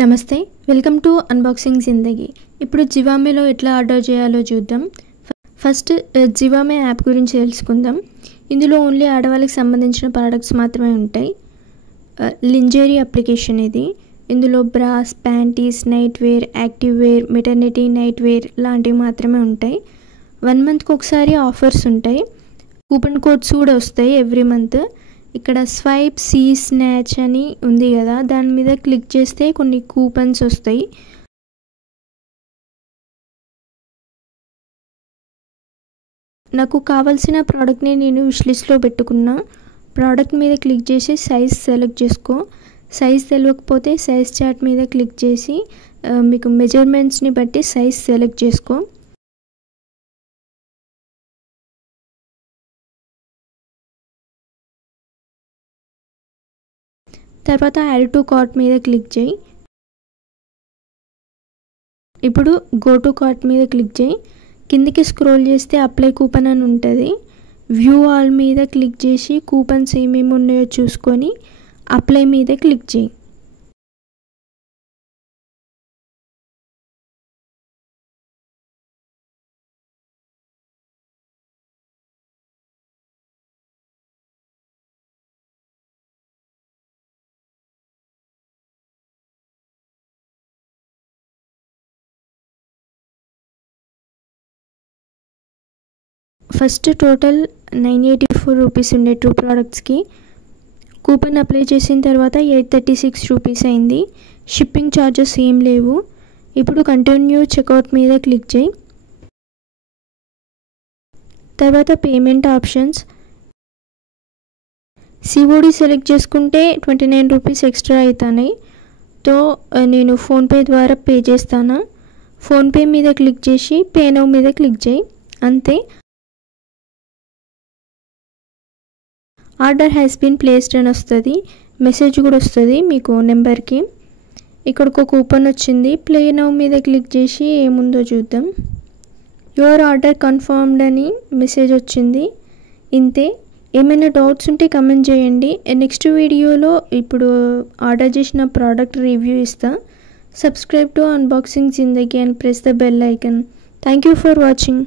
నమస్తే welcome to unboxing జిందగీ. ఇప్పుడు జివామేలో ఎట్లా ఆర్డర్ చేయాలో చూద్దాం. ఫస్ట్ జివామే యాప్ గురించి తెలుసుకుందాం. ఇందులో ఓన్లీ ఆడవాళ్ళకి సంబంధించిన ప్రోడక్ట్స్ మాత్రమే ఉంటాయి. లింజరీ అప్లికేషన్ ఇది. ఇందులో bras, panties, night wear, active wear, maternity night wear లాంటివి మాత్రమే ఉంటాయి. 1 మంత్కి ఒకసారి ఆఫర్స్ ఉంటాయి. కూపన్ కోడ్స్ కూడా వస్తాయి ఎవ్రీ మంత్. ఇక్కడ స్వైప్ సి స్నాచ్ అని ఉంది కదా, దాని మీద క్లిక్ చేస్తే కొన్ని కూపన్స్ వస్తాయి. నాకు కావాల్సిన ప్రోడక్ట్ని నేను విష్ లిస్ట్లో పెట్టుకున్నా. ప్రోడక్ట్ మీద క్లిక్ చేసి సైజ్ సెలెక్ట్ చేసుకో. సైజ్ తెలియకపోతే సైజ్ చార్ట్ మీద క్లిక్ చేసి మీకు మెజర్మెంట్స్ని బట్టి సైజ్ సెలెక్ట్ చేసుకో. తర్వాత యాడ్ టు కార్ట్ మీద క్లిక్ చేయి. ఇప్పుడు గో టు కార్ట్ మీద క్లిక్ చేయి. కిందికి స్క్రోల్ చేస్తే అప్లై కూపన్ అని ఉంటుంది. వ్యూ ఆల్ మీద క్లిక్ చేసి కూపన్స్ ఏమేమి ఉన్నాయో చూసుకొని అప్లై మీద క్లిక్ చేయి. ఫస్ట్ టోటల్ 984 రూపీస్ ఉండే 2 ప్రోడక్ట్స్కి. కూపన్ అప్లై చేసిన తర్వాత 836 రూపీస్ అయింది. షిప్పింగ్ ఛార్జెస్ ఏం లేవు. ఇప్పుడు కంటిన్యూ చెక్అవుట్ మీద క్లిక్ చేయి. తర్వాత పేమెంట్ ఆప్షన్స్. సిఓడి సెలెక్ట్ చేసుకుంటే 29 రూపీస్ ఎక్స్ట్రా అవుతున్నాయి. తో నేను ఫోన్పే ద్వారా పే చేస్తాను. ఫోన్పే మీద క్లిక్ చేసి పే నౌ మీద క్లిక్ చేయి. అంతే. ఆర్డర్ హ్యాస్ బీన్ ప్లేస్డ్ అని వస్తుంది. మెసేజ్ కూడా వస్తుంది మీకు నెంబర్కి. ఇక్కడ ఒక కూపన్ వచ్చింది. ప్లే నౌ మీద క్లిక్ చేసి ఏముందో చూద్దాం. యువర్ ఆర్డర్ కన్ఫర్మ్డ్ అని మెసేజ్ వచ్చింది. ఇంతే. ఏమైనా డౌట్స్ ఉంటే కమెంట్ చేయండి. నెక్స్ట్ వీడియోలో ఇప్పుడు ఆర్డర్ చేసిన ప్రోడక్ట్ రివ్యూ ఇస్తా. Subscribe to unboxing Zindagi and press the bell icon. Thank you for watching.